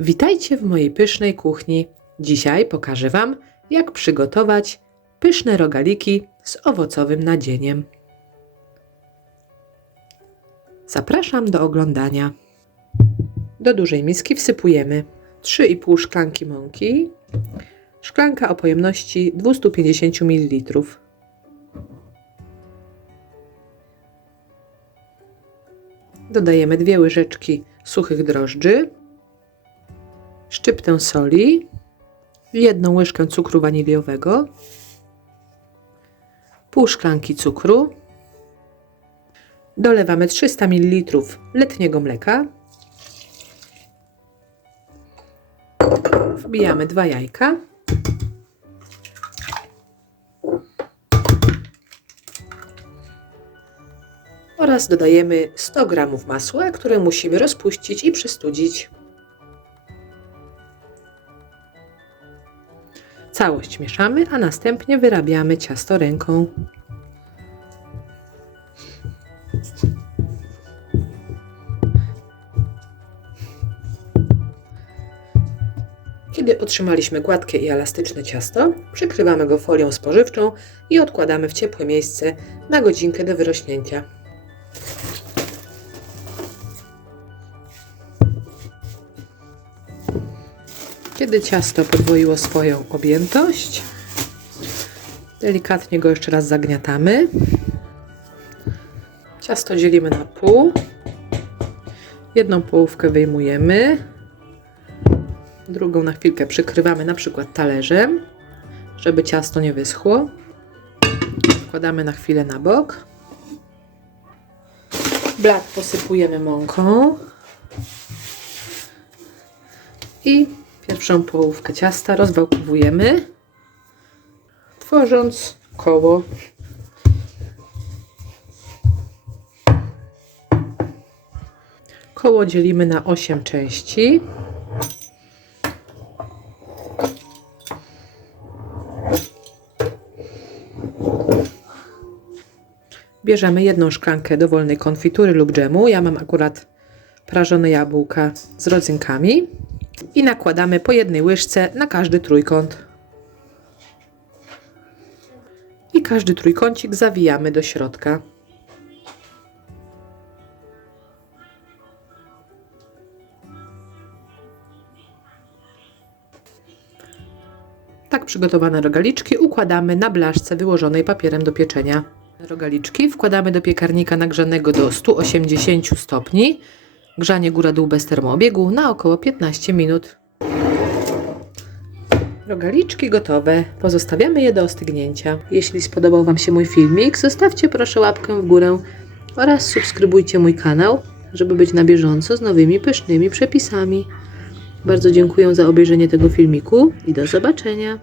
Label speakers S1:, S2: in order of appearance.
S1: Witajcie w mojej pysznej kuchni. Dzisiaj pokażę Wam, jak przygotować pyszne rogaliki z owocowym nadzieniem. Zapraszam do oglądania. Do dużej miski wsypujemy 3,5 szklanki mąki, szklanka o pojemności 250 ml. Dodajemy dwie łyżeczki suchych drożdży, szczyptę soli, jedną łyżkę cukru waniliowego, pół szklanki cukru, dolewamy 300 ml letniego mleka, wbijamy dwa jajka, oraz dodajemy 100 g masła, które musimy rozpuścić i przystudzić. Całość mieszamy, a następnie wyrabiamy ciasto ręką. Kiedy otrzymaliśmy gładkie i elastyczne ciasto, przykrywamy go folią spożywczą i odkładamy w ciepłe miejsce na godzinkę do wyrośnięcia. Kiedy ciasto podwoiło swoją objętość, delikatnie go jeszcze raz zagniatamy. Ciasto dzielimy na pół. Jedną połówkę wyjmujemy, drugą na chwilkę przykrywamy na przykład talerzem, żeby ciasto nie wyschło. Wkładamy na chwilę na bok. Blat posypujemy mąką i Pierwszą połówkę ciasta rozwałkowujemy, tworząc koło. Koło dzielimy na 8 części. Bierzemy jedną szklankę dowolnej konfitury lub dżemu. Ja mam akurat prażone jabłka z rodzynkami i nakładamy po jednej łyżce na każdy trójkąt. I każdy trójkącik zawijamy do środka. Tak przygotowane rogaliczki układamy na blaszce wyłożonej papierem do pieczenia. Rogaliczki wkładamy do piekarnika nagrzanego do 180 stopni Grzanie góra-dół bez termoobiegu na około 15 minut. Rogaliczki gotowe. Pozostawiamy je do ostygnięcia. Jeśli spodobał Wam się mój filmik, zostawcie proszę łapkę w górę oraz subskrybujcie mój kanał, żeby być na bieżąco z nowymi pysznymi przepisami. Bardzo dziękuję za obejrzenie tego filmiku i do zobaczenia.